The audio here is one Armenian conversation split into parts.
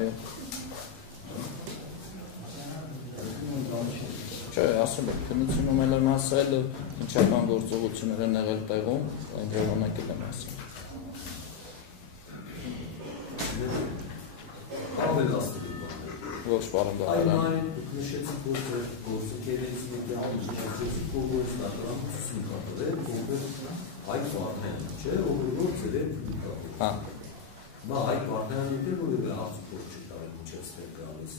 այո։ Չէ, ասում եմ, քննությունում էլ եմ ասել, ինչական գործողություններ են եղել տեղում, այն ժամանակ եմ ասել։ Ոչ, պարոն Դավարյան։ Այն նշեցիք, որ գործընկերներից մեկը նշեցիք, որ գործնական ուսում կատարել, կոնկրետ այդ պարտներն, չէ, օգտագործել է փուլիկապը։ Հա։ Բա այդ պարտներն եկել որևէ հարցուփոր չի տարել միջև գալիս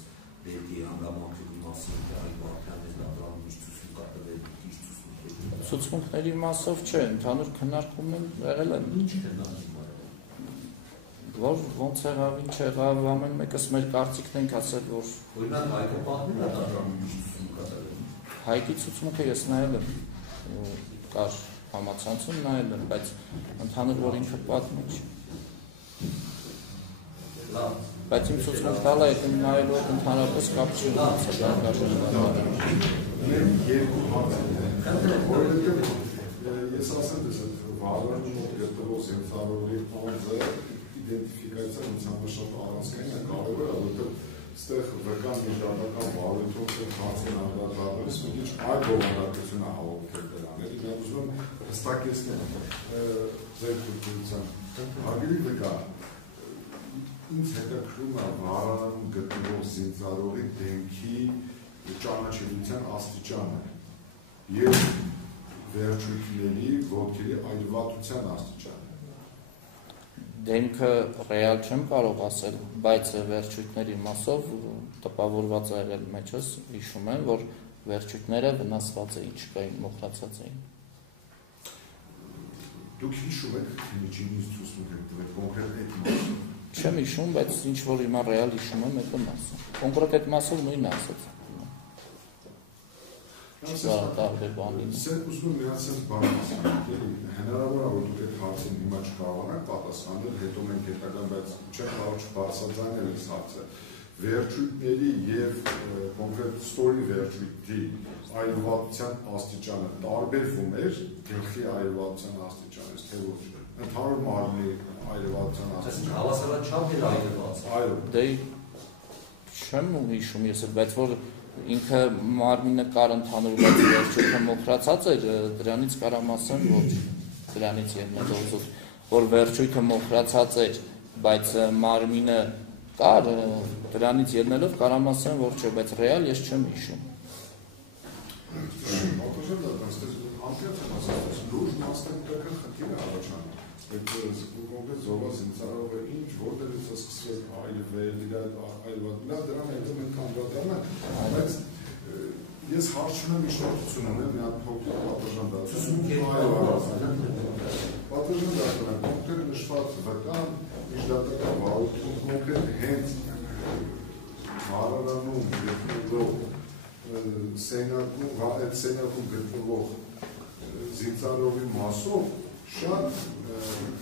դեպի հանգամանքների մասին, թե այդ պարտներն դատարանում ինչ ուսում կատարել, ինչ ուսում։ Ցուցմունքների մասով չէ, ընդհանուր քննարկումն եղել են։ Ինչ քննարկում Որ ոնց եղավ, ինչ եղավ, ամեն մեկս մեր կարծիքն ենք ասել, որ օրինակ հայկը պատմել է դատարանում ինչ ուսում կատարել։ Հայկի ցուցմունքը ես նայել եմ, կար համացանցում նայել եմ, բայց ընդհանուր որ ինքը պատմի չի։ Լավ։ Բայց իմ ցուցմունք տալը այդ նայելով ընդհանրապես կապ չի ունեցել։ Մենք երկու հարց ենք, որովհետև ես ասեմ, վարարանի մոտ գտնվող զինծառայողի անձը իդենտիֆիկացիա ինձ շատ առանցքային է կարևոր է, որովհետև այստեղ վկան միջդատական վարույթով հարցին անդրադառնալիս մի քիչ այլ բովանդակություն է հավաքել դրանից։ Մենք ուզում եմ հստակեցնել ձեր թույլտվության հարգելի վկա, ինձ հետաքրում է վարարանում գտնվող զինծառայողի դեմքի ճանաչելիության աստիճանը եւ վերջույթների ոտքերի այլվածության աստիճանը։ Դեմքը ռեալ չեմ կարող ասել, բայց վերջույթների մասով տպավորված է եղել մեջս, հիշում եմ, որ վերջույթները վնասված էին, չկային, մոխրացած էին։ Դուք հիշում եք քննիչինից ցուցում եք տվել կոնկրետ այդ մասը։ Չեմ հիշում, բայց ինչ որ հիմա ռեալ հիշում եմ, այդ մասը։ Կոնկրետ այդ մասով նույնն ասաց։ Սեր ուզում միացած բան ասել, հնարավոր է, որ դուք այդ հարցին հիմա չկարողանաք պատասխանել, հետո մենք հետագան, բայց չեմ կարող չբարձրաձայնել այս հարցը։ Վերջույթների եւ կոնկրետ ստորի վերջույթի այլվածության աստիճանը տարբերվում էր գլխի այլվածության աստիճանից, թե ոչ։ Ընդհանուր մարմնի այլվածության աստիճանը։ Հավասարաչափ էր այլված։ Այո։ Դե չեմ հիշում ես, բայց որ ինքը մարմինը կար ընդհանուր, բայց վերջույթը մոխրացած էր, դրանից կարամ ասեմ, ոչ, դրանից ելնելով, որ վերջույթը մոխրացած էր, բայց մարմինը կար, դրանից ելնելով կարամ ասեմ, որ չէ, բայց ռեալ ես չեմ հիշում։ Լուրջ մասնագիտական խնդիր է առաջանում։ Այդ կոնկրետ զոհված զինծառայողը ինչ որտեղից է սկսվել այլվել, այլված, դրան հետո մենք անդրադառնանք, բայց ես հարց չունեմ իշտորություն ունեմ, մի հատ փոքր պատժան դարձնել։ Պատժան դարձնել, կոնկրետ նշված վկան, միջդատական վարույթում, կոնկրետ հենց վարարանում գտնվող սենյակում գտնվող զինծառայողի մասով շատ,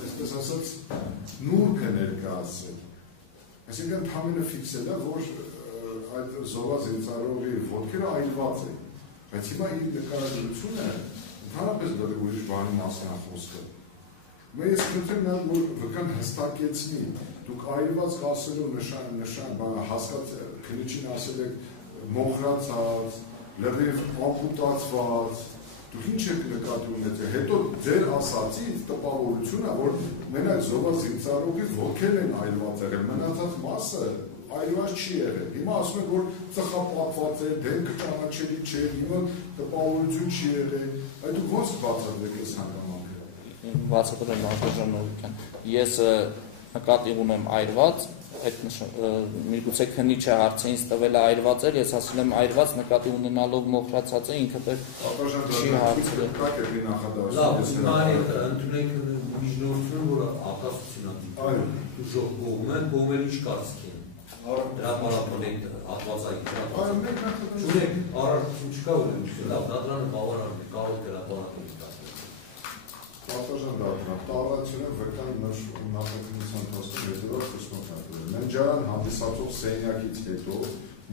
այսպես ասած, նուրբ է ներկայացել։ Այսինքն ընդհանրապես ֆիքսել է, որ այդ զոհված զինծառայողի ոտքերը այլված են, բայց հիմա իր նկարագրությունը ընդհանրապես դեռ ուրիշ բանի մասին է խոսքը։ Ես քննեմ նա, որ վկան հստակեցնի, դուք այլված ասելով նշան, բանը հասկացել, քննիչին ասել եք մոխրացած, լրիվ ամպուտացված, դուք ինչ եք նկատի ունեցել, հետո ձեր ասածից տպավորությունը, որ մենակ զոհված զինծառայողի ոտքերն են այլված եղել, մնացած մասը այլված չի եղել։ Հիմա ասում եք, որ ծխապատված է, դեմքը ճանաչելի չէ, հիմա տպավորություն չի եղել, այդ դուք ո՞նց բացատրեք այս հանգամանքը։ Բացատրեմ Արտաշան, ես նկատի ունեմ այլված, այդ միգուցե քննիչը հարցը ինձ տվել է այլված էր, ես ասել եմ այլված նկատի ունենալով մոխրացած է, ինքը դեռ չի հարցրել։ Լավ, հիմա ընդունենք միջնորդությունը, որը արտասություն է դժոխ կողմ են, կողմերը ինչ կարծիք են։ Դրա պարապորենք ատվածային չունեք, առարկություն չկա ուրեմն, լավ, դատարանը բավարարում է, կարող դրապարակում Պատաժան դարձնավ, տարածությունը վկան նախագծության ընթացքում հետևող խստոնակել։ Ննջարան հանդիսացող սենյակից հետո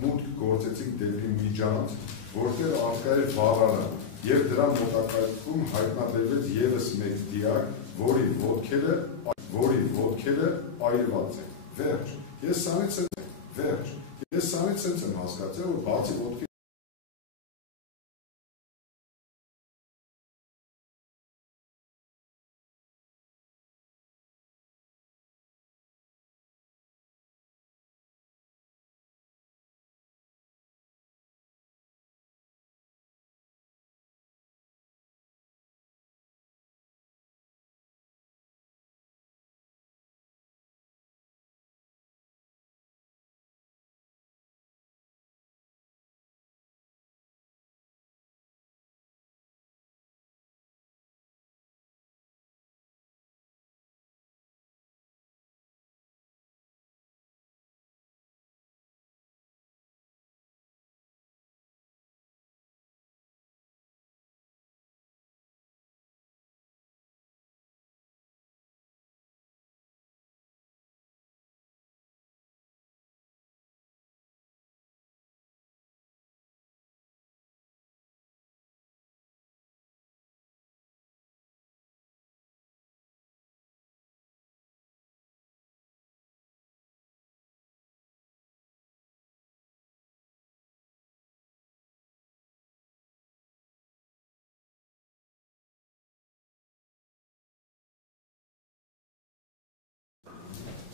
մուտք գործեցինք դեպի միջանց, որտեղ առկա էր վարարը, եւ դրա մոտակայքում հայտնաբերվեց եւս մեկ դիակ, որի ոտքերը այլված են։ Վերջ, ես սրանից Վերջ։ Ես սանից սենց եմ հասկացել, որ բացի ոտքի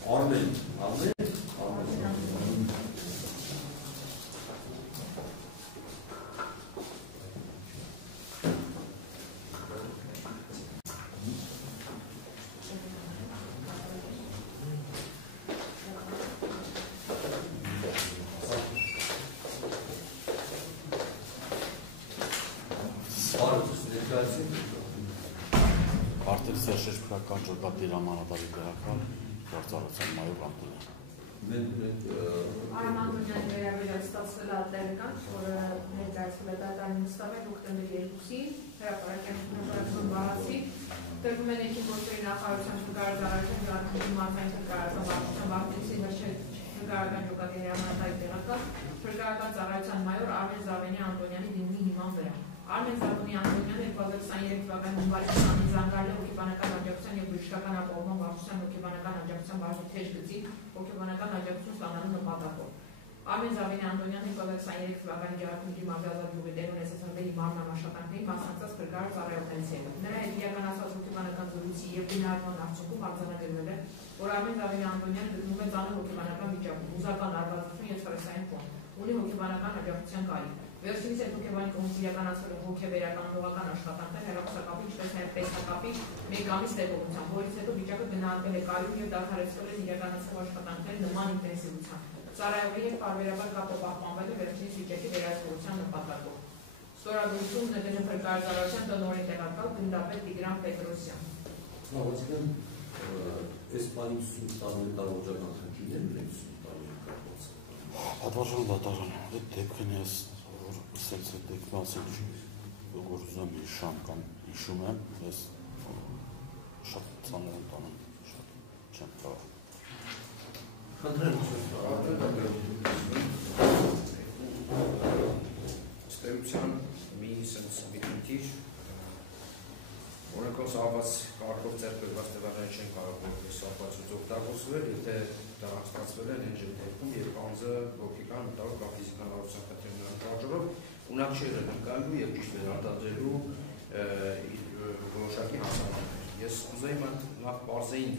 Armen. Արտել Սերշեշպրական ճոպատի հրամանատարի տեղակալ գործառության մայով Անտոնյան։ Արմ Անտոնյան վերաբերյալ ստացվել է տեղական, որը ներկայացվել է դատարանի նստավեն հոկտեմբեր 2-ին հրապարակյան բառացի, տրվում է ներքին գործերի նախարարության շնորհարարության գրանցի մարդային փրկարարական վարչության փրկարարական ճոպատի հրամանատարի տեղակալ, փրկարարական ծառայության մայոր Արմեն Զավենի Անտոնյանի դիմումի հիման վրա։ Արմեն Զավենի Անտոնյանը 2023 թվականի հունվարի 20-ին զանգարել է հոգեբանական աջակցության և բժշկական ապահովման վարչության հոգեբանական աջակցության բաժնի թեժ գծի հոգեբանական աջակցություն ստանալու նպատակով։ Արմեն Զավենի Անտոնյանը 2023 թվականի գերակումքի Մագազա գյուղի տեղ ունեցածների մարմնական աշխատանքների մասնակցած փրկարար ծառայողներից է։ Նրա հետ իրականացված հոգեբանական զրույցի և գնահատման արդյունքում արձանագրվել է, որ Արմեն Զավենի Անտոնյանը գտնվում է ծանր հոգեբանական վիճակում, հուզական լարվածություն և սթրեսային ֆոն, ունի հոգեբանական աջակցության կարիք։ Վերջինիս հետ հոգեբանի կողմից իրականացվելու հոգեբերական աշխատանքներ հեռախոսակապի, ինչպես նաև տեսակապի մեկ ամիս տևողությամբ, որից հետո վիճակը գնահատվել է կայուն և դադարեցվել են իրականացվող աշխատանքների նման ինտենսիվությամբ։ Ծառայողի հետ պարբերաբար կապը պահպանվել է վերջինիս վիճակի վերահսկողության նպատակով։ Ստորագրություն ՆԳՆ փրկարարության տնօրեն տեղակալ գնդապետ Տիգրան Պետրոսյան։ Այսինքն այս բանի սուստանու տարօրինական խնդիրներ ունեն սուստանու կապված։ Պատվարժան դատարան, այդ դեպքն ես սենց այդ դեպքն որ ուզում եմ հիշամ կամ հիշում եմ, ես շատ ծանր եմ տանում, շատ չեմ կարող։ Խնդրեմ ստերության մի սենց մի խնդիր, օրենքով սահված կարգով ձեռք բերված տվյալները չեն կարող որպես սահվածուց օգտագործվել, եթե դա ստացվել են այն դեպքում, երբ անձը հոգեկան, մտավոր կամ ֆիզիկական առողջության խնդիրների պատճառով ունակ չէր ընկալու եւ ճիշտ վերարտադրելու որոշակի հասարակություններ։ Ես ուզեի նախ բարձեինք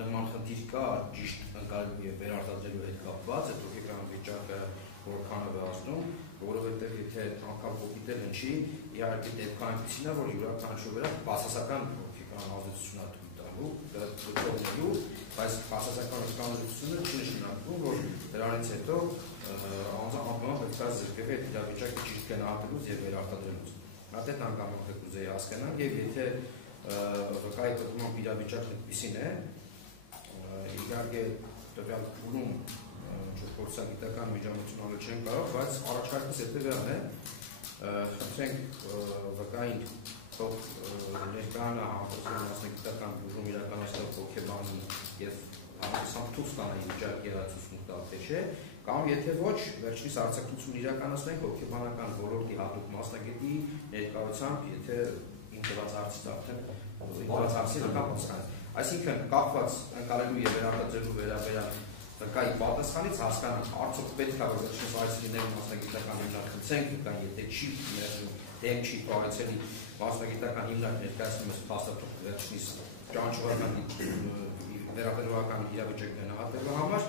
նման խնդիր կա ճիշտ ընկալելու եւ վերարտադրելու հետ կապված, այդ հոգեկան վիճակը որքան է վազնում, որովհետեւ եթե անգամ հոգիտել ընչի, իհարկե դեպքը այնպեսին է, որ յուրաքանչյուր վրա բացասական հոգեկան ազդեցություն է թույլ տալու, դրթողնելու, բայց բացասական հոգեկան ազդեցությունը չի նշանակում, որ դրանից հետո անձը անպայման պետք է զրկվի այդ իրավիճակը ճիշտ գնահատելուց եւ վերարտադրելուց։ Այդ անգամ պետք ուզեի հասկանալ եւ եթե վկայի տրվում իրավիճակն այդպեսին է, իհարկե տվյալ փուլում փորձագիտական միջամտություն անել չեն կարող, բայց առաջարկս հետևյալն է, խնդրենք վկային թող ներկայանը համապատասխան մասնագիտական բուժում իրականացնող հոգեբանի եւ համապատասխան թուղթ ստանալի վիճակի երացուցմունք տալ թե չէ, կամ եթե ոչ, վերջինիս արձակտություն իրականացնենք հոգեբանական ոլորտի հատուկ մասնագետի ներկայությամբ, եթե ինքնված հարցից արդեն ինքնված հարցի կապված։ Այսինքն կապված ընկալելու եւ վերարտադրելու վերաբերյալ վկայի պատասխանից հասկանանք, արդյոք պետք է որ վերջինս այցելիները մասնագիտական հիմնարկ խցենք, վկան եթե չի դեմ չի պահեցելի մասնագիտական հիմնարկ ներկայացնում ես փաստաթուղթ վերջինիս ճանաչողական վերաբերական իրավիճակ գնահատելու համար,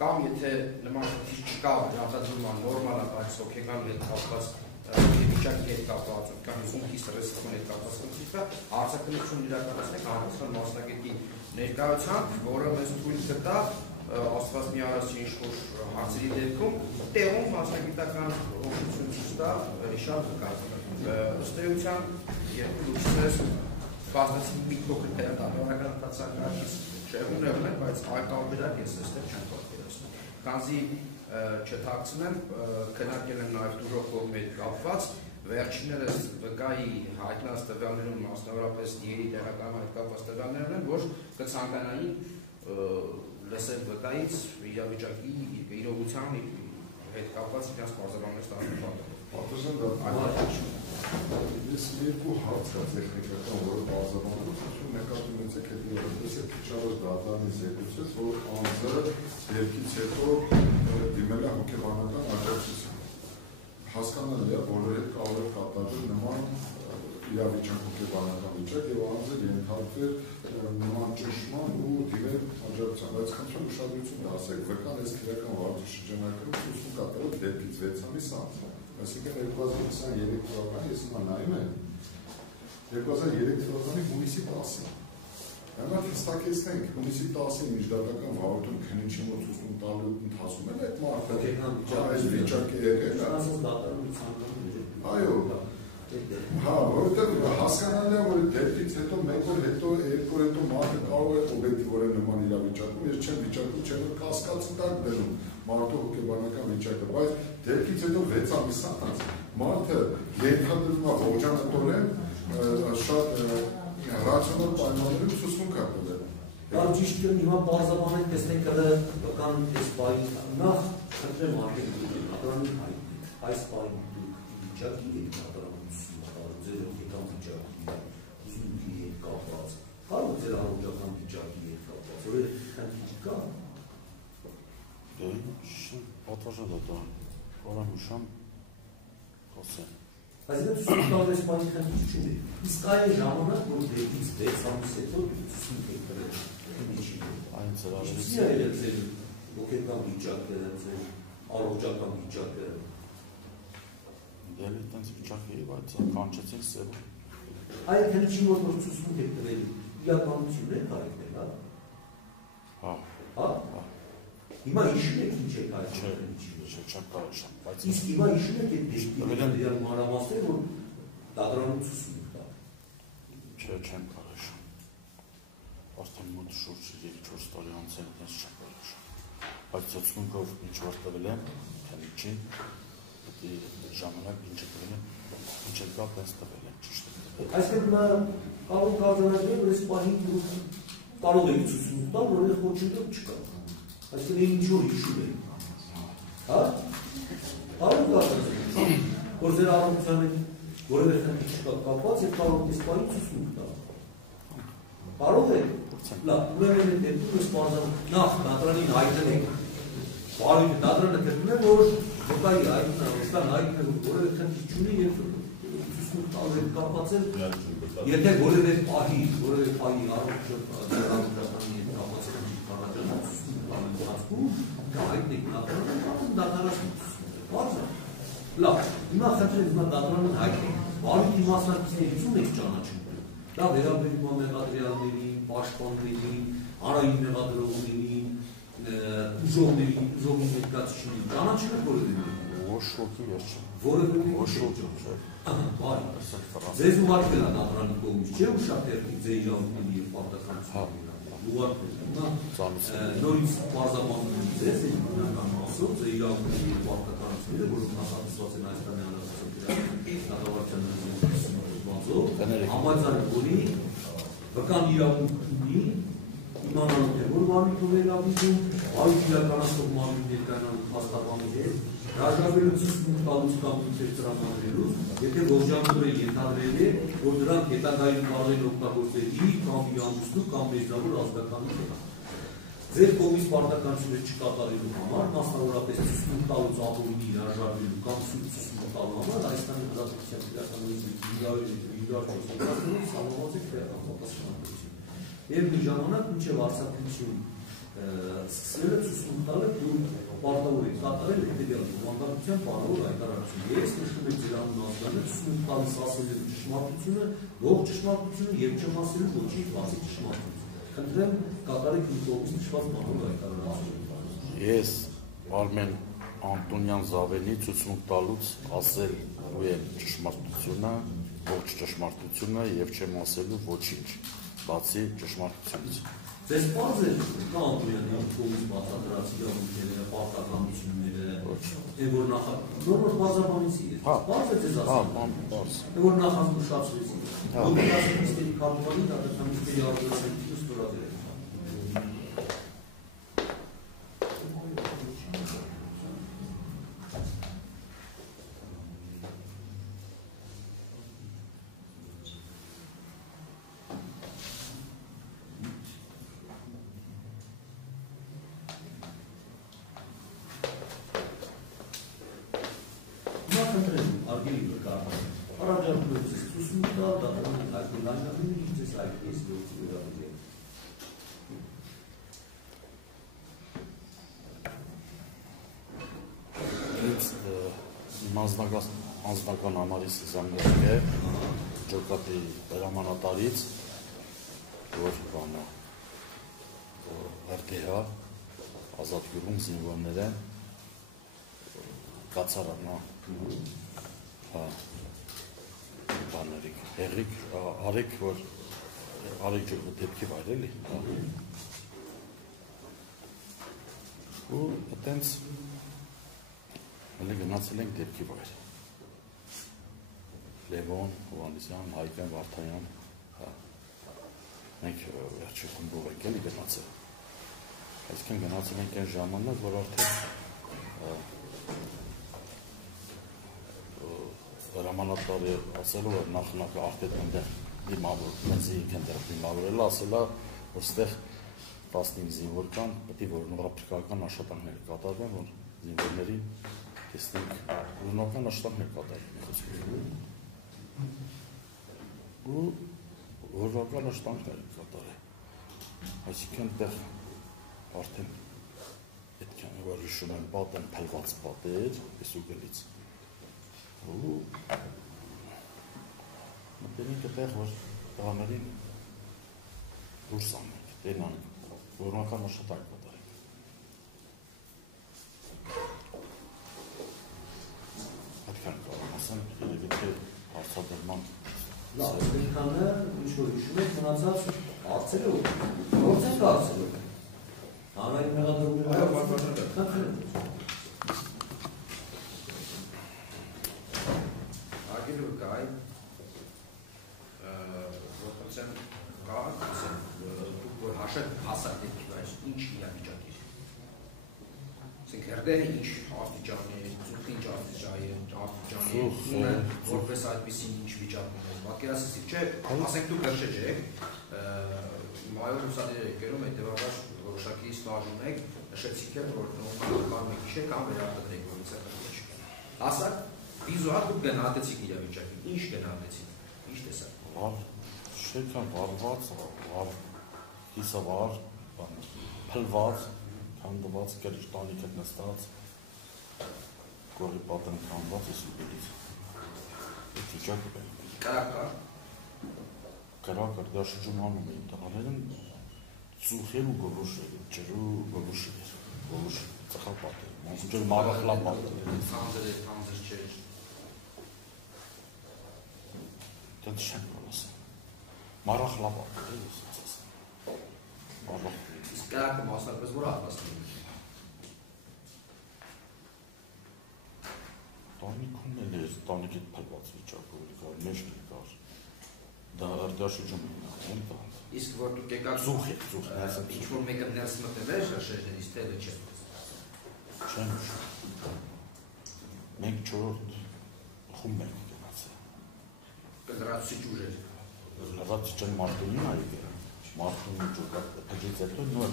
կամ եթե նման խնդիր չկա, արտադրման նորմալ է, բայց հոգեկան հետ կապված վիճակի հետ կապված, կամ զունքի ստրեսի հետ կապված խնդիր կա, արձակնություն իրականացնենք հանրության մասնագետի ներկայությամբ, որը մեզ թույլ կտա աստված մի արած ինչ-որ հարցերի դեպքում տեղում մասնագիտական օգնություն ցույց տա վերիշալ վկա։ Ըստ էության երկու լույսերս փաստացի մի փոքր տեղական ընթացակարգից շեղուներն են, բայց այլ տարբերակ ես այստեղ չեմ պատկերացնում։ Քանզի չթաքցնեմ, քննարկել եմ նաև դուրով կողմի հետ կապված, վերջիններս վկայի հայտնած տվյալներում մասնավորապես դիերի տեղակայման հետ կապված տվյալներն են, որ կցանկանային լսել վկայից իրավիճակի իրողության հետ կապված իրենց պարզաբաններ ստացնել պատահել։ Ես երկու հարց կա տեխնիկական, որը պարզաբանություն նկատում եք հետևյալպես է քիչ առաջ դատարանի զեկուցեց, որ անձը դեպքից հետո դիմել է հոգեբանական աջակցություն։ Հասկանալի է, որը հետ կարող է կատարվել նման իրավիճակ հոգեբանական վիճակ եւ անձը ենթարկվել նման ճնշման ու դիմել աջակցության, բայց խնդրում ուշադրություն դասեք, վկան այս քրեական վարչաշրջանակում ուսում կատարել դեպքից 6 ամիս անց։ Այսինքն 2023 թվականի ես հիմա նայում եմ 2003 թվականի հունիսի 10-ին։ Հիմա հստակեցնենք հունիսի 10-ին միջդատական վարորդում քննիչի մոտ ուսում տալու ընթացում էլ այդ մարդը այս վիճակի եղել է։ Այո։ Հա, որովհետև հասկանալի է, որ դեպքից հետո մեկ օր հետո, երկու օր հետո մարդը կարող է օբյեկտիվորեն նման իրավիճակում, ես չեմ վիճակում, չեմ կասկածի տակ դնում մարդու հոգեբանական վիճակը, բայց դեպքից հետո 6 ամիս անց մարդը ենթադրվում է ողջամտորեն շատ ռացիոնալ պայմաններում ցուցմունք է տվել։ Կարող ճիշտ կն հիմա բարձրաբանենք տեսնենք կը վկան այս բանի նախ խնդրեմ արկելուտին ադրանի այս բանի վիճակի հետ ձեր հոգեկան վիճակի զունքի հետ կապված, կարող ձեր առողջական վիճակի հետ կապված, որ խնդիր կա։ Պատվաժել է դա, որամ ուշամ կոսեն։ Բայց դա ցույց տալու այս բանի խնդիր չունի։ Իսկ այն ժամանակ, որ դեպքից 6 ամիս հետո ցույց եք տվել խնդիրի։ Այն ծրագրից Ինչի է ձեր հոգեկան վիճակը, ձեր առողջական վիճակը։ Դեպի տենց վիճակի, բայց կանչեցին սև։ Այդ քննիչի մոտ որ ցույցում եք տվել, իրականություն եք հայտնել, հա։ Հա։ Հա։ Հիմա հիշում եք ինչ եք հայտնել քննիչի մոտ։ Չեմ կարող շամ, բայց իսկ հիմա հիշում եք այդ դեպքի մանրամասները, որ դատարանում ցույցում եք տա։ Չեմ կարող շամ։ Արդեն մոտ շուրջ 3-4 տարի անց են դες չեմ կարող շամ։ Բայց ցուցմունքով ինչ որ տվել եմ, քննիչին ժամանակ ինչ տվել եմ, ինչ կա պես տվել եմ, ճիշտ է։ Այսինքն նա կարող կազմակերպել, որ այս պահին կարող է ցույցում տալ, որ ոչինչ չկա։ Այսինքն ինչ որ հիշում եք։ Հա? Կարող կազմակերպել, որ ձեր առողջության հետ որևէ խնդիր չկա կապված եւ կարող այս պահին ցույցում տալ։ Կարող է։ Լավ, ուրեմն դեպքում ես բարձր նախ դատարանին հայտնենք։ Բարի դատարանը գտնում է, որ վկայի հայտնը որևէ խնդիր չունի եւ ցույցում տալ հետ կապված է։ Եթե որևէ պահի առողջական հետ կապված է ընթացքում հայտնեք դատարանում բարձր։ Լավ, հիմա խնդրեմ հիմա դատարանը հայտնենք։ Բարի մասնակիցներից ում եք ճանաչում։ Դա վերաբերում է մեղադրյալներին, պաշտպաններին, հանրային մեղադրողներին, ուժովի ներկայացուցիչներին ճանաչում եք որևէ։ Ոչ ոքի ես չեմ։ Որևէ ոչ ոքի։ Բարի։ Ձեզ ուղարկել է դատարանի կողմից, չէ՞ ու շատ երկի ձեր իրավունքների եւ պարտականությունների ուղարկել։ Նորից բարձրաբանում ձեզ է հիմնական մասով ձեր իրավունքների եւ պարտականությունները, որոնք նախատեսված են Հայաստանի Հանրապետության համաձայն ունի վկան իրավունք ունի իմանալու թե որ մարմինով է լավիքում, այլ իրականացող մարմին ներկայանալու փաստաբանի հետ, հրաժարվելու ցույցմունք տալուց կամ ցույցեր տրամադրելուց, եթե ողջամտորեն ենթադրել է, որ դրանք հետագայում կարող են օգտագործել իր կամ իր ամուսնու կամ մեծավոր ազգականի հետ։ ձեր կողմից պարտականությունները չկատարելու համար, մասնավորապես ցույց տալուց ապօրինի հրաժարվելու կամ ցույց տալու համար Հայաստանի Հանրապետության իրավիճակի սահմանված է քրեական պատասխանատվություն։ Եվ մի ժամանակ մինչև արձակություն սկսելը ցույց տալը դու պարտավոր եք կատարել հետևյալ բովանդակության բանավոր հայտարարություն։ Ես նշում եմ ձեր անուն ազգանը ցույց տալիս ասելու ճշմարտությունը, ողջ ճշմարտությունը եւ չեմ ասելու ոչինչ բացի ճշմարտություն։ Խնդրեմ կատարեք իմ կողմից նշված բանավոր հայտարարություն։ Ես Արմեն Անտոնյան Զավենի ցուցմունք տալուց ասել ու եմ ճշմարտությունը, ողջ ճշմարտությունը եւ չեմ ասելու ոչինչ բացի ճշմարտությունից։ Ձեզ բաց է կա Անտոնյանի կողմից բացատրած իրավունքները, պարտականությունները, որ նոր բազաբանեցի է։ Բաց է ձեզ ասել։ Որ նախազգուշացրեցի։ Ոստիկանների կապիտալի դատականների արտադրության ստորագրել։ Անձնական համարի սիզամներ է ջոկատի հրամանատարից, որ բանը արդեհա ազատ գյուղում զինվորները կացարանա բաներիք, հեղիք, արիք, որ արիք ջոկը դեպքի վայր էլի ու այտենց հլի գնացել ենք դեպքի վայր Լևոն, Հովանեսյան, Հայկյան, Վարդանյան, մենք վերջի խումբով ենք էլի գնացել։ Այսքան գնացել ենք այն ժամանակ, որ արդեն հրամանատարը ասելու որ նախնակը արդեն ընդեղ դիմավոր, մեզի ինքնդեղ դիմավորելը ասելա, որ ստեղ 15 զինվոր կան, պետք է որ նորապրկական աշխատանքներ կատարվեն, որ զինվորներին տեսնենք, նորական աշխատանքներ կատարվեն։ ու որվական աշխատանքներ կատարել։ Այսինքն տեղ արդեն այդքան որ հիշում եմ պատ են փլված պատեր, այս ուգելից։ Ու մտերին կտեղ որ տղաներին դուրս անենք, տենանք, որվական աշխատանք կատարենք։ Այդքան կարող ասեմ, երևի թե հարցադրման լավ, ինքանը ինչ-որ հիշում եք մնացած հարցերը ո՞րց եք հարցերով։ Հանրային մեղադրումները այո, Արգելը կա այն, որպրծեմ կաղաք ասեմ, դուք որ հաշեք հասակ դեպքի վայր, ինչ իրավիճակ էր։ Սենք հերդերը ինչ աստիճան է, ծուխ ինչ աստիճան է, ունը որպես այդպիսին ինչ վիճակում է։ Պատկերացրեցիք, չէ, ասենք դուք վերջեջ եք, մայոր ուսանիներ եք գերում, հետևաբար որոշակի ստաժում եք, նշեցիք էլ, որ նոմական մեկ իշեք կամ վերարտգրեք, որ ինձ է խնդրիչ։ Ասակ, վիզուալ դուք գնահատեցիք իրավիճակին, ինչ գնահատեցիք, ինչ տեսակ։ Շեքան վարված, հիսավար, փլված, քանդված, կերիչ տանիք հետ նստած, գորի պատն քանդված ես ուգելից։ Այդ վիճակը բենք։ Կարակար։ Կարակար, դա շրջումանում էին տղաներն ծուխեր ու գորոշեր, ջրու գորոշեր, գորոշ ծխալ պատեր, ջր մարախլա պատեր։ Թանձր է, թանձր չէր։ Դա չեմ ասեմ։ Մարախլա պատեր, ես ասեմ։ Իսկ կարակը մասնարպես որ ատվածնում է։ Տանիքում էլ էր, տանիքիդ փլված վիճակով կար, մեջ կար, դա արդաշրջում էին աղեն տան։ Իսկ որ դուք եկաք Զուխ է, ինչ-որ մեկը ներս մտել էր շեշերից, թե դա չէ։ Չեմ մենք չորորդ խումբ ենք գնացել։ Կլրացուցիչ ուժեր։ Լրացուցիչ են Մարտունին այգը, Մարտունի ջոկատ, փջից հետո նոր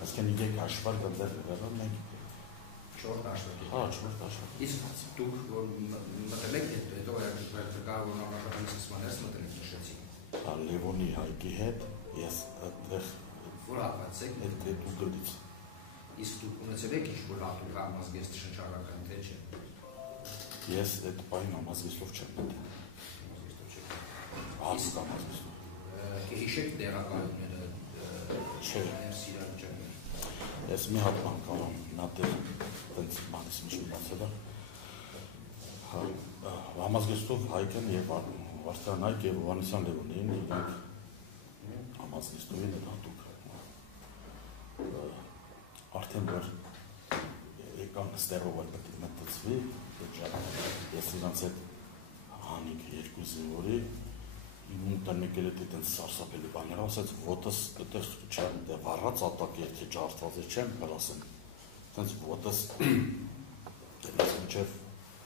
այսինքն իրեք հաշվար կդեր վերան մենք 4 հաշվարկի։ Հա, 4 հաշվարկի։ Իսկ դուք որ մտել եք հետո կարող աշխատանքի սկսմանից մտել եք նշեցի։ Հա, Լևոնի Հայկի հետ ես այդտեղ որ հատված եք այդ ուղղից։ Իսկ դուք ունեցել եք ինչ-որ լատուկ համազգեստ շնչառական թե չէ։ Ես այդ պայն համազգեստով չեմ մտել։ Իսկ համազգեստով։ Կհիշեք դեղակայությունները չէ։ Ես մի հատ բան կարող նա դեր տենց բանից ինչ մնացել է։ Համազգեստով Հայկն եւ Վարդան Հայկ եւ Հովհաննիսյան Լևոնին իրանք համազգեստով են հատուկ։ Արդեն որ եկան ստերով այդ պետք է մտածվի, ես իրանց հետ հանիք 2 զինվորի իմ տնեկել է դիտենց սարսափելի բաներ, ասեց ոտս այդտեղ չեմ վառած ատակ երկի ջարդված չեմ հրասեմ, ասենց ոտս դեպս մինչև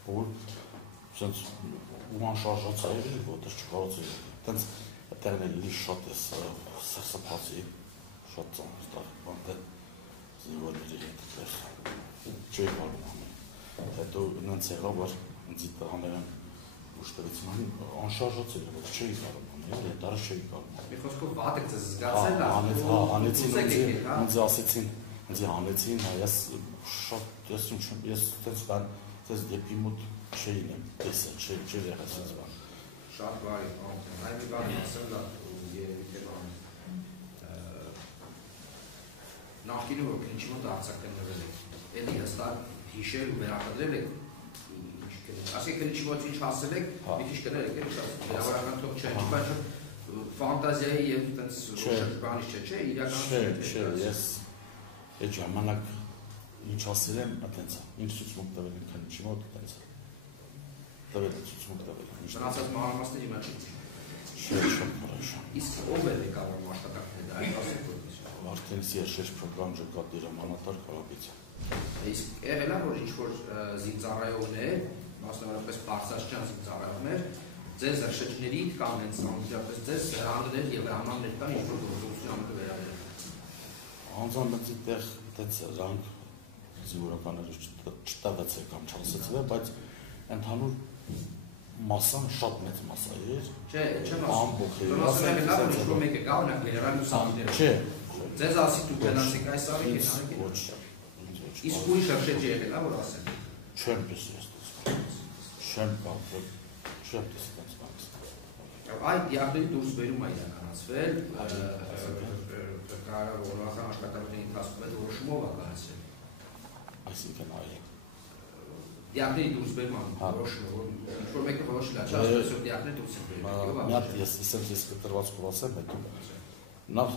որ ասենց ու անշարժած էր, ոտս չկարոց էր, այդտենց այդտեղն էլի շատ է սրսպացի, շատ ծանր բանտե զինվորների հետ չէի կարում անել, հետո նենց եղավ, որ ինձ համերան ուշտվեցին անշարժած էր, որ չէի կարում անել, հետարը չէի կարում անել։ Մի խոսքով վատ եք ձեզ զգացել, հանեցին ինձ ասեցին, ինձ հանեցին, ես շատ, ես տես դեպի մոտ չէին եմ տեսել, չէր եղած ինձ բան։ Շատ բարի, այն մի բան ասեմ լավ, երևի թե բան նախկինում որ քննչի մոտ արձակնվել եք, էլի հստակ հիշել ու վերակադրել եք ասեք քննչի մոտ ինչ հասել եք, մի քիչ կներեք, վերավարական թող չէ, բայց ֆանտազիայի և տենց բանից չէ, իրականություն չէ, ես այդ ժամանակ ինչ ասել եմ, տենց ինչ ցուցմունք տվել եմ քննչի մոտ, տենց տվել եմ ցուցմունք տվել եմ։ Մնացած մանրամասների հիմա չի։ Շատ хорошо։ Իսկ ով է ղեկավար մասնակիցները, դա այն ասեք որ։ Արդեն Սերժ Պրոգրամ ЖԿ դերամանատար Կարապետյան։ Իսկ եղել է որ ինչ-որ զինծառայողներ, մասնավորապես Պարսաշչյան զինծառայողներ, ձեզ շրջների կամ հենց անմիջապես ձեզ հրամաններ եւ հրամաններ կան ինչ-որ գործողություն ամենավերաբերել։ Անձամբ այդտեղ դից rank զինվորականները չտավեցել կամ չասեցվել, բայց ընդհանուր մասան շատ մեծ մասա էր։ Չէ, չեմ ասում մեկը գա ունակ լերարան ուսանիները։ Չէ։ Ձեզ ասի դու գնացիք այս արի ոչ։ Իսկ ուրիշ շրջեջ եղել է որ ասեմ։ Չեմ տեսել։ Չեմ կարող։ Չեմ տեսել այս։ Այդ դիակների դուրս բերում է իրականացվել, կարող օրվական աշխատանքների ընթացքում այդ որոշումով է կայացել։ Այսինքն այլ։ Դիակների դուրս բերման որոշումը, որ մեկը որոշել է, չէ՞ այսօր դիակները դուրս են բերում։ Մի հատ ես կտրվածքով ասեմ, հետո նախ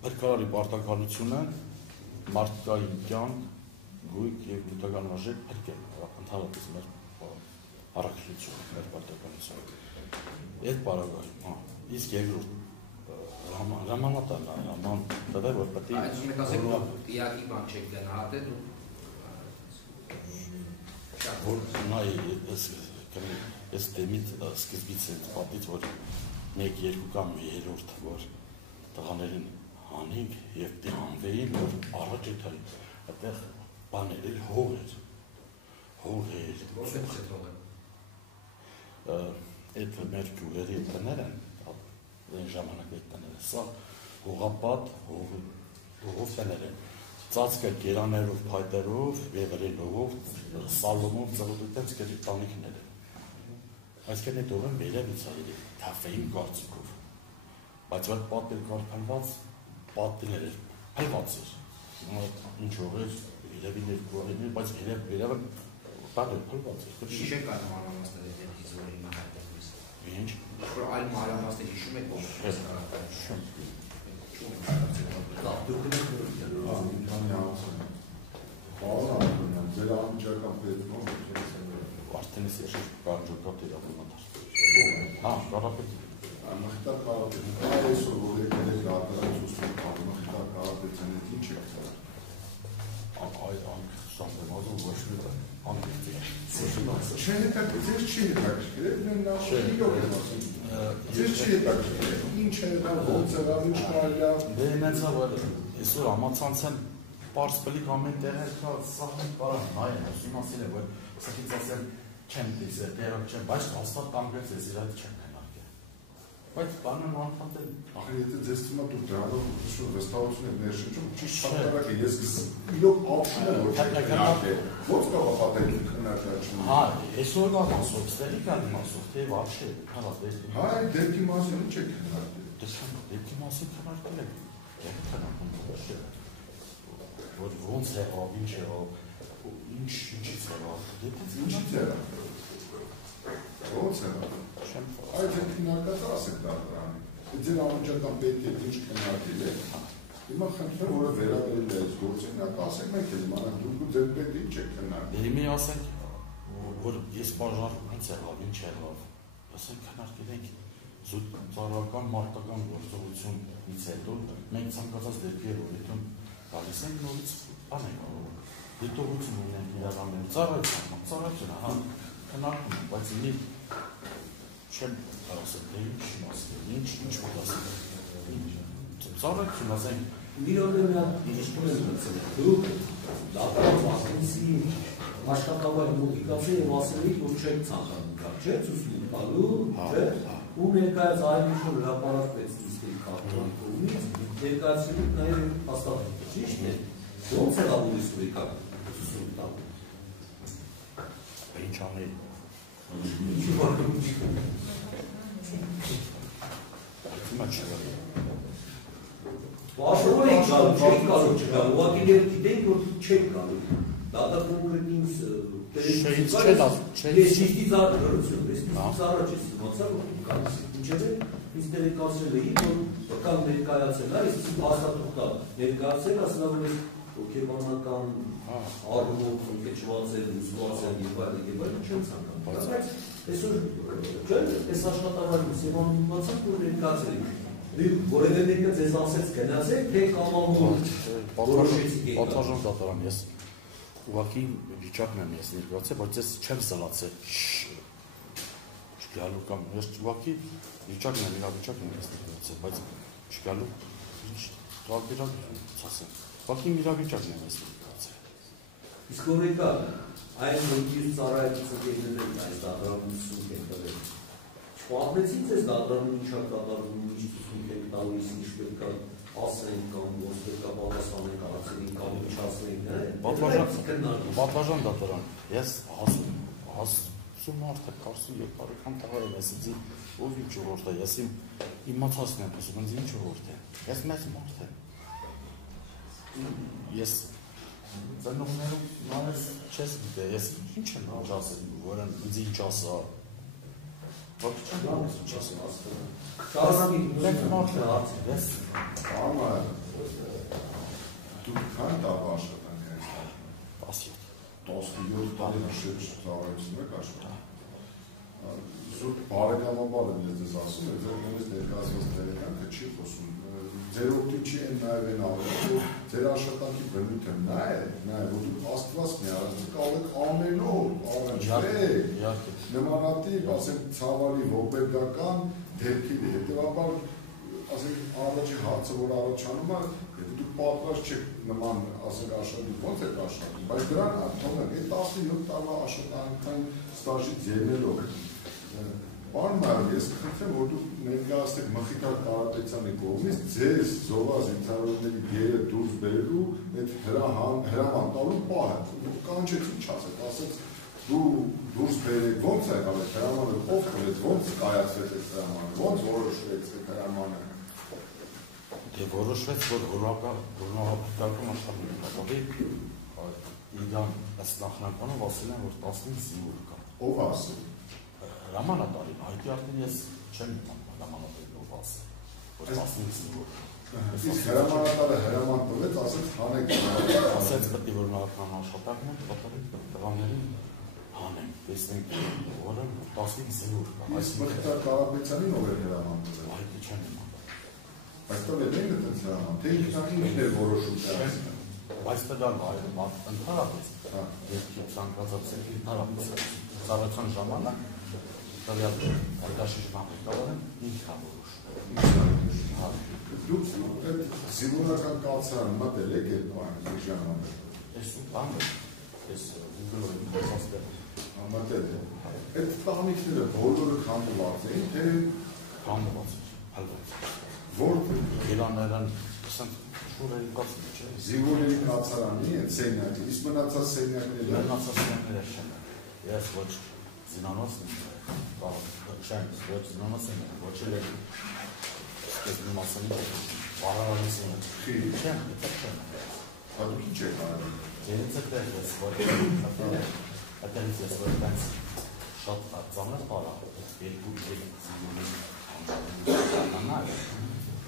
Փրկարարի պարտականությունը մարդկային կյանք, գույք եւ գիտական արժեք փրկել, ընդհանրապես մեր առաքելությունը, մեր պարտականությունը։ Այդ բարագայում, իսկ երկրորդ հրամանատարն է, հրաման տվել, որ պետք է այսինքն մենք ասենք որ դիակի բան չեք գնահատել ու որ նայ ես դեմից սկզբից այդ պատից որ 1-2 կամ 3-րդ որ տղաներին հանինք եւ դիանվեին որ առաջ էթային այդտեղ բաներ էլ հող էր որտե՞ղ է թողել այդ մեր գյուղերի տները այն ժամանակ այդ տները սա հողապատ հողով տներ են ծածկը գերաներով փայտերով վեվրելով սալոմով ծրոտից գերի տանիքներ են այսինքն այդ օրը վերևից այլ թափեին կարծիքով բայց որ պատեր կարփնված պատներ էր փլված էր ինչ օրեր իրավի ներկայացնել բայց վերևը տալը փլված էր հիշեք այն մանրամասները դեպքից որ հիմա հայտնվեց ինչ որ այլ մանրամասներ հիշում եք ո՞ր ձեր անմիջական պետն ով արդեն Սերժ Պրոգրամ դերամանատար հա Կարապետ Մխիթար Կարապետյան այսօր որ եկել եք արտադրություն Մխիթար Կարապետյանը ինչ է ասել այդ սամբեմ ազում ոչ մի անգլիզի չէ ձեր չի հետաքրքրել նա իրոք եմ ասում ձեր չի հետաքրքրել ինչ է դա ոնց է ինչ կարելի է դե նենցա որ Այսօր համացանց են պարզ բլիկ ամեն տեղեր կա սաղմին պարան, նայեն, ասում ասել է, որ սխից ասել չեմ դիզը, տեղակ չեմ, բայց հաստատ կանգրեց ես իրայդ չեմ կենարկել։ Բայց բանը մանքանտ է… Ախր եթե ձեզ թիմա դուք դրանով վստահություն եք ներշնչում, ճիշտ շապտարակ է, ես իրոք ապշում եմ, որ չեք կենարկել, ոնց կավա պատելքի կնարկել չմ։ Հա, այսօր կա մասով, ստերի կան մասով, թե վարշե, հալա դեպքի։ Հա, դեպքի մասին չեք կնարկել։ Դեպքի մասին կնարկել եք, եք կնարկում վարշե։ Որ ոնց եղավ, ինչ եղավ, ինչից եղավ, ինչից եղավ, ոնց եղավ, այդ հետ կնարկած ասեք դարդրանի, ձեր անուջական պետք է ինչ կնարկել է, հիմա խնդրեմ, որը վերաբերել է այս գործենակ, ասեք մենք էլ իմանանք, դուք ձեր պետք ինչ եք կնարկել։ Դերի մի ասենք, որ ես բաժար ոնց եղավ, ինչ եղավ, ասենք կնարկել ենք զուտ ծառայական մարտական գործողությունից հետո, մենք ցանկացած դեպքեր ունեցում գալիս ենք նորից բան ենք անում, դիտողություն ունենք իրականել, ծառայություն, հա, քննարկում ենք, բայց ինի չեմ ասել, թե ինչ ասել, ինչ ասել, ծառայություն ասենք։ Մի րոպե մի հատ իշխում եմ մտցել, դուք դատարան մասնիսի աշխատավայր մոդիկացի և ասել եք, որ չեք ցանկանում կար, չէ, ցույցում տալու, չէ, ու ներկայաց այլ ինչ-որ հրապարակվեց իստերի քարտուղարի կողմից, ներկայացրել եք նաև հաստատել, ճիշտ է, ոնց եղավ որ իստերի քարտուղարի ցույցում տալու։ Ինչ անել։ Ինչի բանում չի։ Հիմա չկա։ Բաշորում եք գալու, չեք գալու չգալու, ուղղակի դեր գիտենք, որ չեք գալու։ Դա կոնկրետ ինձ ես ճիշտից առաջ ես իմացա, որ գալիս ինչև է, ինձ ներկայացրել էի, որ կան ներկայացել, այս հաստատող տա ներկայացել, ասնա որ ես հոգեբանական առումով ընկճված էր, ուսված էր և այլն չեմ ցանկանում։ Բայց այսօր այս աշխատավայրում Սևանում իմացանք, որ ներկայացել եք։ Որևէ մեկը ձեզ ասեց գնացեք, թե կամավոր որոշեցիք եք։ Պատվաժան դատարան, ես ուղղակի վիճակն եմ ես ներկայացել, բայց ես չեմ սլացել չգալու կամ ես ուղղակի վիճակն եմ ես ներկայացել, բայց չգալու ինչ տարբերակ ասեմ։ Ուղղակի իրավիճակն եմ ես ներկայացել։ Իսկ օրեկա այն որ ծառայից ընկերներն այս դատարանում ուսումք են տվել։ Չպահպեցին ձեզ դատարանում ինչա կատարվում, ինչ ուսումք են տալու, ինչ պետք է ասենք կամ ոնց պետք է պատասխանենք արածին կամ ինչ ասենք, պատվաժան դատարան, ես հասում արդեն կարծում երկարական տղա եմ, ես ինձի ով ինչ ուրորտ է, ես իմացածն եմ ասում, ինձ ինչ ուրորտ է, ես մեծ մարդ եմ, ես ծնողներում նանես չես գիտե, ես ինչ եմ ասել, որ ինձ ինչ ասա, ոչ չեմ նանես ինչ ասել ասել, մեծ մարդ է հարցել, ես Ամա, դուք քան տաղ աշխատանք են ստանում։ 17 տարի շեջ ծառայություն եք աշխատում։ Զուտ բարեկամաբար եմ ես ձեզ ասում, ձեր նույնիսկ ներկայացված տեղեկանքը չի խոսում։ Ձեր օգտին չի են նաև են ավելը, ձեր աշխատանքի բնույթը նա է, որ դուք աստված մի արած կարող եք անելով, առնչվեք, նմանատիպ, ասենք ցավալի ողբերգական դեպքի հետևաբար ասենք առաջի հարցը, որ առաջանում է, եթե դուք պատրաստ չեք նման ասենք աշխատում, ոնց եք աշխատում, բայց դրան թողնենք, այդ 17 տարվա աշխատանքային ստաժից ելնելով Պարոն Մայր, ես կխնդրեմ, որ դուք ներկայացնեք Մխիթար Կարապետյանի կողմից ձեզ զոհված ինձարողների գերը դուրս բերելու այդ հրաման տալու պահը, կանչեցին չասեք, ասեց դու դուրս բերեք, ոնց է եղավ այդ հրամանը, ով տվեց, ոնց կայացվեց այդ հրամանը, ոնց որոշվեց այդ հրամանը։ Դե որոշվեց, որ հորակարգում աշխատանքի իրան ըստ նախնականով ասել են, որ 15 զինվոր կա։ Ով ասել։ Հրամանատարին, հայտի արդեն ես չեմ հրամանատարին ով ասել, որ 15 զինվոր։ Իսկ հրամանատարը հրաման տվեց, ասեց հանեք։ Ասեց պետք է որ նախնական աշխատանքն է, տղաներին հանենք, տեսնենք, որը 15 զինվոր կա։ Այս Մխիթար Կարապետյանին ով է հրաման տվել։ Հայտի չեմ իմանալ։ Բայց տվել են այդպես հրաման, թե ինքն էր որոշում դրանց։ Բայց տվյալ ընդհանրապես, երկի ցանկացած ընդհանրապես ծառայության ժամանակ տվյալ արկաշի ժողովրդավարը ինքան որոշում։ Դուք այդ զինվորական կացարան մտել եք այդ ժամանակ։ Ես բանը, ես ուղղորեն խոսացել մտել եք։ Այդ տանիքները բոլորը քանդված էին, թե քանդված, հալված։ Որ Իրաններն ասենք շուրերի կացն չէ։ Զինվորների կացարանի այդ սենյակը, իսկ մնացած սենյակները չեն։ Ես ոչ զինանոցն եմ, շեն, ոչ զինանոցն եմ, ոչ էլ ես մի մասանի վարարանից եմ։ Չեմ, չեմ։ Դուք ինչ եք արել։ Ձերից եք ես ոչ այդտեղից ես որ տենց շատ ծանր պարա, երկու զինվորների անջատանալ,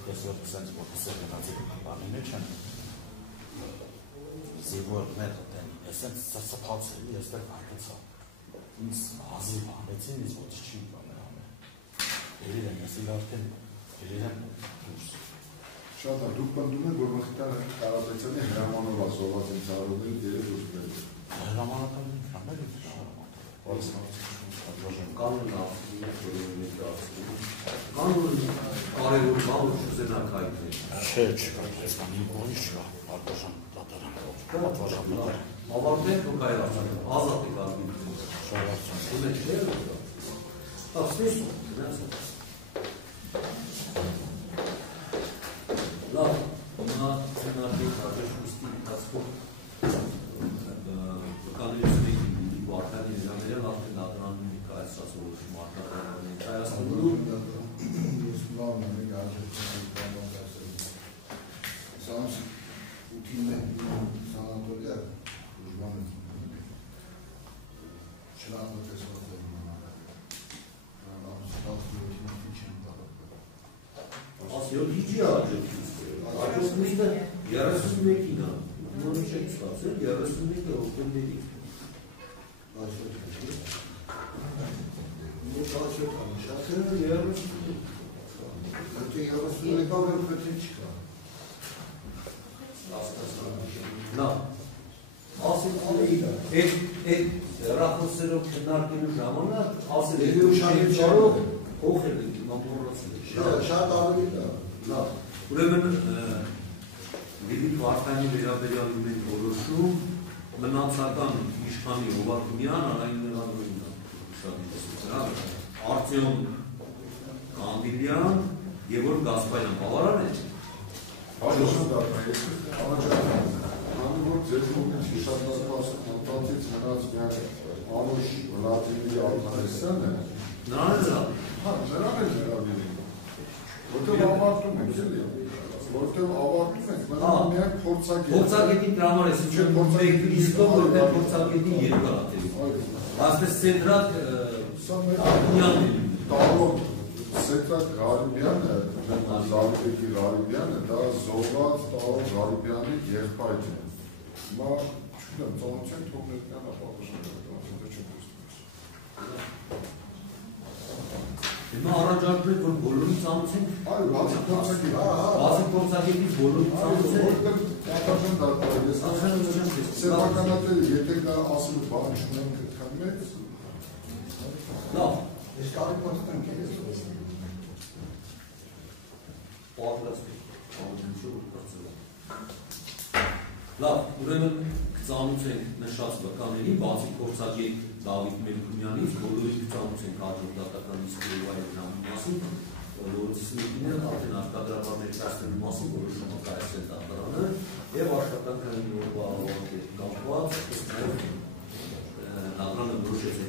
ես որ սենց որ սերգնացի բանի մեջ եմ, զինվորներ ես սենց սրսպացել, ես դեր վարկեցա, ինձ հազիվ հանեցին, ինձ ոչ չի բաներ անել, երիր եմ, ես իրարդեն, երիր եմ դուրս։ Շատ դուք պնդում եք, որ Մխիթար Կարապետյանի հրամանով ասողված են ծառայողները դերը դուրս բերել։ Հրամանական ինքնամեր է Կանոնը կարևոր բան շուզենակայքն է։ Չէ, չկա, ես կան իմ կողմից չկա, արկաշան դատարան, պատվաշան մտար։ Ավարտենք ու կայացան, ազատ եք արվին։ Շարվածություն։ Ունեք չէր ու դա։ Ասնես ու, լավ, նա ծենարդիկ հաջաշուստի ընթացքով վկաներիստիկ Վարդանի նիրաներել արդեն դատարանում կայացած որոշում արտակարգն է կայացնելու Ես լավն եմ աջակցել Սանս ուտինը սանատորիա ուժբանը շլանը տեսված է ասյոտ իջի աջակցիստը 31-ին է նորի չեք ստացել 31-ը հոկտեմբերի Այդ ռախոսերով քննարկելու ժամանակ ասել եք ուշանիչարով փոխել եք մամորացել շատ ավելի լավ ուրեմն Լիլիթ Վարդանի վերաբերյալ ունենք որոշում մնացական իշխանի Հովակումյան Արային Նեղանոյինը Արտյոմ Կանդիլյան եւ որ Գասպարյան բավարար է Հաջողություն դառնա ես առաջարկում որ ձեր կողմից հիշատակված մտածից մնաց միակ Անուշ Վլադիմիր Ալթանեսյանը նրան է նրան է որտեղ ավարտում ենք որտեղ ավարտում ենք մնում միակ փորձագետին դրամար ես ինչ փորձագետի իստով որտեղ փորձագետի երկարատերի ասես սենտրալ Ալթանյանն տարով Սետրակ Ղարիբյանը Զարուբեկի Ղարիբյանը դա զոհված տարով Ղարիբյանի եղբայրն է հիմա չգիտեմ ծանոթ թողնետյան Հիմա առաջարկում եք, որ բոլորի ծանոթ ենք այո բացի փորձագետից բոլորի ծանոթ ենք որտեղ դատարան ես սեփականատերը եթե դա ասելու բան չունեմ քան մեծ լավ ես կարող եմ ասել Լավ, ուրեմն ծանոթ ենք նշած վկաներին, բացի փորձագետ Դավիթ Մելքումյանից, բոլորի ծանոթ ենք հաջորդական իսկույնվայի մասին, որոնցից մեկին էլ արդեն արտադրաբար ներկայացնելու մասին որոշումը կայացել դատարանը եւ աշխատանքային օրվա կապված դատարանը որոշեց